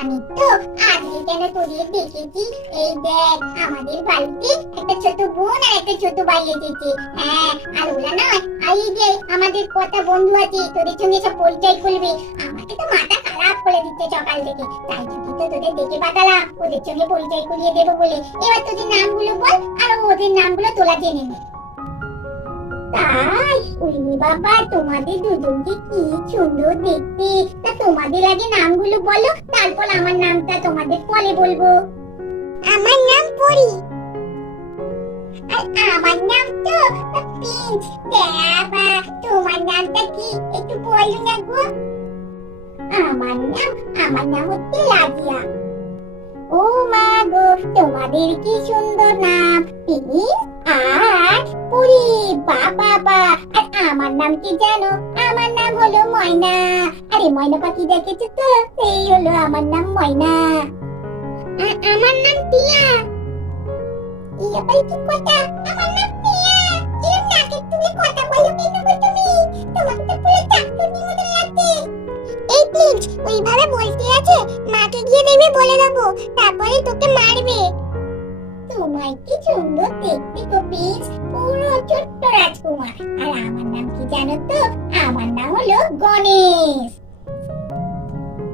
আমি তো তোদের দেখেছি? এই দেখ, আমাদের বাড়িতে একটা ছোট বোন আর একটা ছোট ভাই এসেছে। হ্যাঁ আর ওরা যে আমাদের কত বন্ধু আছে, তোদের সঙ্গে সব পরিচয় আমাকে তো মাথা খারাপ করে দিচ্ছে সকাল থেকে। তাই তো তোদের দেখে পাঠালাম, ওদের সঙ্গে পরিচয় করিয়ে দেবো বলে। এবার তোদের নামগুলো বল, আর ওদের নামগুলো তোলা জেনে নে। তাই উনি বাবা তোমাদের দুজনকে কি সুন্দর দেখতে। তা তোমাদের আগে নামগুলো বলো তারপর আমার নামটা তোমাদের পরে বলব। আমার নাম পরি। আর আমার নাম তো পিঞ্চ বাবা তোমার নামটা কি একটু বলো না গো। আমার নাম আমার নাম হচ্ছে লাজিয়া ও মা গো তোমাদের কি সুন্দর নাম। পিঞ্চ আর পুরি বাবা বা আর আমার নাম কি জানো? আমার নাম হলো ময়না। আরে ময়না পাখি দেখেছ তো? এই হলো আমার নাম ময়না। আমার নাম টিয়া। ইয়া বল কি কথা? আমার নাম টিয়া। এরম নাকে তুমি কথা বলো কেন গো তুমি? তোমাকে তো পুরো চাকরি মতো লাগছে এই প্লিজ ওইভাবে বলতে আছে, মাকে গিয়ে দেবে বলে দেবো, তারপরে তোকে মারবে। তোমায় কি সুন্দর দেখতে গো প্লিজ রাজকুমার। আর আমার নাম কি জানো তো? আমার নাম হলো গণেশ।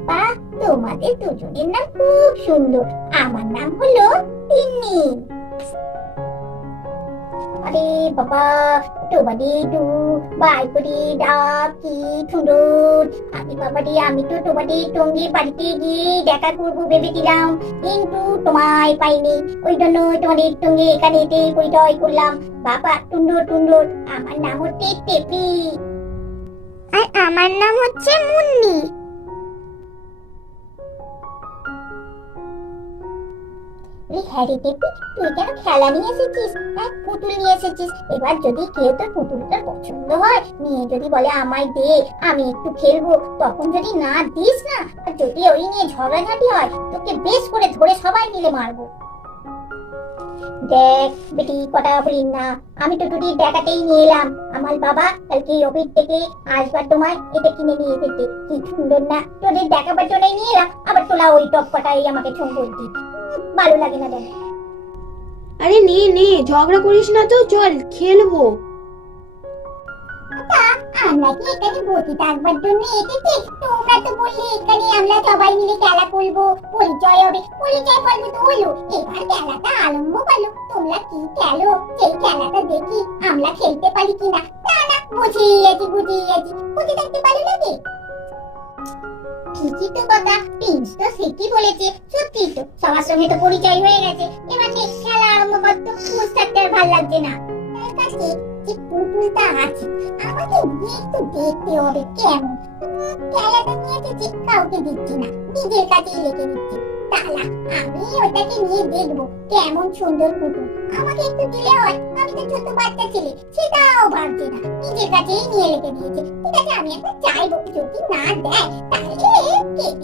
বা, তোমাদের দুজনের নাম খুব সুন্দর। আমার নাম হলো তিন্নি। আরে বাবা তোমাদের দু বাইকরি ডাব কি সুন্দর আমি বাবারে আমি তো তোমাদের টঙ্গি বাড়িতে গিয়ে দেখা করব ভেবেছিলাম কিন্তু তোমায় পাইনি ওই জন্য তোমাদের সঙ্গে এখানে এসে পরিচয় করলাম বাবা টুন্ডর টুন্ডর আমার নাম হচ্ছে টেপি আর আমার নাম হচ্ছে মুন্নি হ্যারি টেপি তুই কেন খেলা নিয়ে এসেছিস? হ্যাঁ পুতুল নিয়ে এসেছিস। এবার যদি কেউ তোর পুতুলটা পছন্দ হয় যদি বলে আমায় দে, আমি একটু খেলব, তখন যদি না দিস না, আর যদি ওই নিয়ে ঝগড়াঝাটি হয়, তোকে বেশ করে ধরে সবাই মিলে মারবো। দেখ বেটি কথা বলিস না, আমি তো টুটি দেখাতেই নিয়ে এলাম। আমার বাবা কালকে অফিস থেকে আসবার তোমায় এটা কিনে নিয়ে এসেছে। কি সুন্দর না, তোদের দেখাবার জন্যই নিয়ে এলাম, আবার তোলা ওই টপ কটাই আমাকে ঠোঁ করছি ভালো লাগে না দেখ। আরে নে নে ঝগড়া করিস না তো চল খেলব। আমরা কি এখানে বসে থাকবার জন্য এসেছি? তোমরা তো বললে এখানে আমরা সবাই মিলে খেলা করব। পরিচয় হবে পরিচয় পর্ব তো হলো। এবার খেলাটা আরম্ভ করল তোমরা কি খেলো? সেই খেলাটা দেখি আমরা খেলতে পারি কিনা। না বুঝিয়ে আছি বুঝিয়ে আছি বুঝে থাকতে ভালো লাগে ঠিকই তো কথা। প্রিন্স তো ঠিকই বলেছে, সত্যি তো। সবার সঙ্গে তো পরিচয় হয়ে গেছে। এবার নেক্সট খেলা আরম্ভ করতো থাকতে আর ভালো লাগছে না। তার কাছে যে পুতুলটা আছে আমাকে গিয়ে একটু দেখতে হবে কেমন। খেলাটা নিয়ে এসেছি কাউকে দিচ্ছি না, নিজের কাছেই রেখে দিচ্ছি। তালা আমি ওটাকে নিয়ে দেখব কেমন সুন্দর পুতুল। আমাকে একটু দিলে হয়, আমি তো ছোট বাচ্চা ছেলে, সেটাও ভাবছে না। নিজের কাছেই নিয়ে রেখে দিয়েছে। ঠিক আছে, আমি একটা চাইব, যদি না দেয়, তাহলে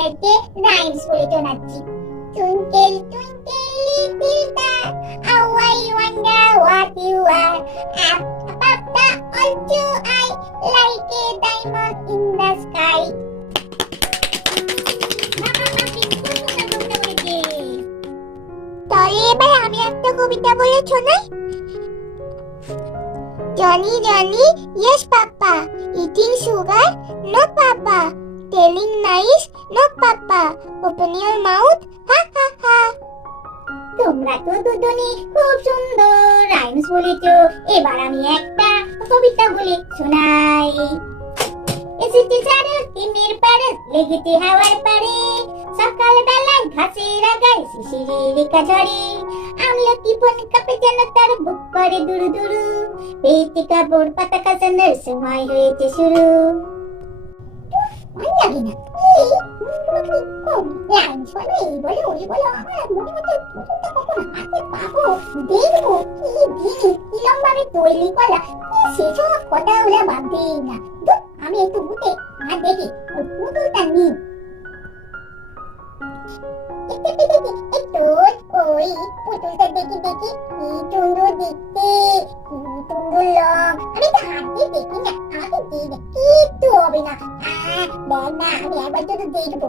ইন্টারনেটে রাইমস বলে জানাচ্ছি twinkle twinkle little star how I wonder what you are up above all to I like a diamond in the sky এবার আমি একটা কবিতা বলে শোনাই। Johnny Johnny yes papa eating sugar no papa telling nice no papa open your mouth ha ha ha তোমরা তো দুজনই খুব সুন্দর রাইমস বলেছ। এবার আমি একটা কবিতা বলে শোনাই। এসেছে সারা তিনের পারে, লেগেছে হাওয়ার পারে। সকাল বেলায় ঘাসের আগায় শিশিরে রেখা ঝরে আমলকি বন কাপে যেন তার বুক করে দুরু দুরু। পেয়েছে কাপড় পাতা কাচানোর সময় হয়েছে শুরু। আমি একটু উঠে আর দেখি ওই পুতুলটা নিই ওই পুতুলটা দেখি দেখি কি সুন্দর দেখতে, কি সুন্দর হবে না দেখ না আমি একবার শুধু দেখব।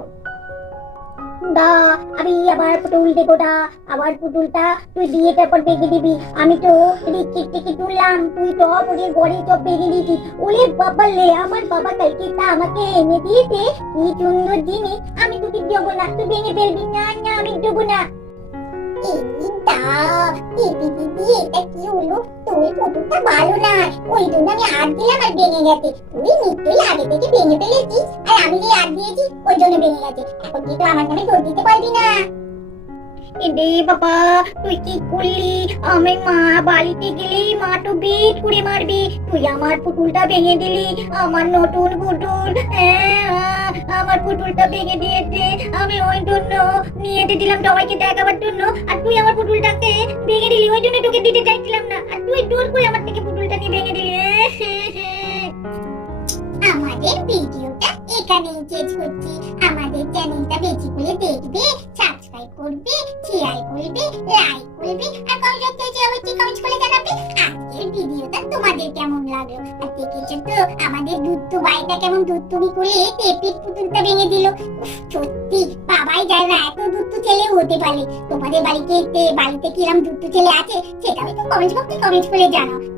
দা আমি আমার পুতুল দেবো না আমার পুতুলটা তুই দিয়ে তারপর বেঁকে দিবি। আমি তো রিক্সির থেকে তুললাম। তুই তো ওরে ঘরে সব বেঁকে দিয়েছিস। ওরে বাবা লে আমার বাবা কালকে তা আমাকে এনে দিয়েছে। কি সুন্দর জিনিস। আমি তোকে দেবো না তুই ভেঙে ফেলবি না না আমি দেবো না। এইটা দিদি দিদি এটা কি হলো? তুমি পুতুলটা ভালো না। ওই জন্য আমি হাত দিলাম আর ভেঙে গেছে। তুই নিশ্চয়ই আগে থেকে ভেঙে ফেলেছিস। আর আমি যে হাত দিয়েছি ওই জন্য ভেঙে গেছে। এখন কিন্তু আমার নামে দোষ দিতে পারবি না। এরে বাবা, তুই কি করলি? আমি মা বাড়িতে গেলেই মা তো বেট করে মারবি। তুই আমার পুতুলটা ভেঙে দিলি, আমার নতুন পুতুল। আমার পুতুলটা ভেঙে দিয়েছে। আমি ওই জন্য নিয়ে যেতে দিলাম সবাইকে দেখাবার জন্য। আর তুই আমার পুতুলটাকে ভেঙে দিলি, ওই জন্য তোকে দিতে চাইছিলাম না। আর তুই জোর করে আমার থেকে পুতুলটা নিয়ে ভেঙে দিলি। আমাদের ভিডিওটা এখানেই শেষ করছি আমাদের চ্যানেলটা বেশি করে দেখবে সাবস্ক্রাইব করবে শেয়ার করবে লাইক করবে, আর কমেন্ট করতে অবশ্যই কমেন্ট করে জানাবে। আজকের ভিডিওটা তোমাদের কেমন লাগল? আর দেখেছ তো, আমাদের দুধটু বাড়িটা কেমন দুধটুমি করে টেপির পুতুলটা ভেঙে দিল। সত্যি, বাবাই জানে না, এত দুধটু ছেলে হতে পারে তোমাদের বাড়িতে তে- বাড়িতে কিরম দুধটু ছেলে আছে, সেটা একটু কমেন্ট বক্সে কমেন্ট করে জানাও।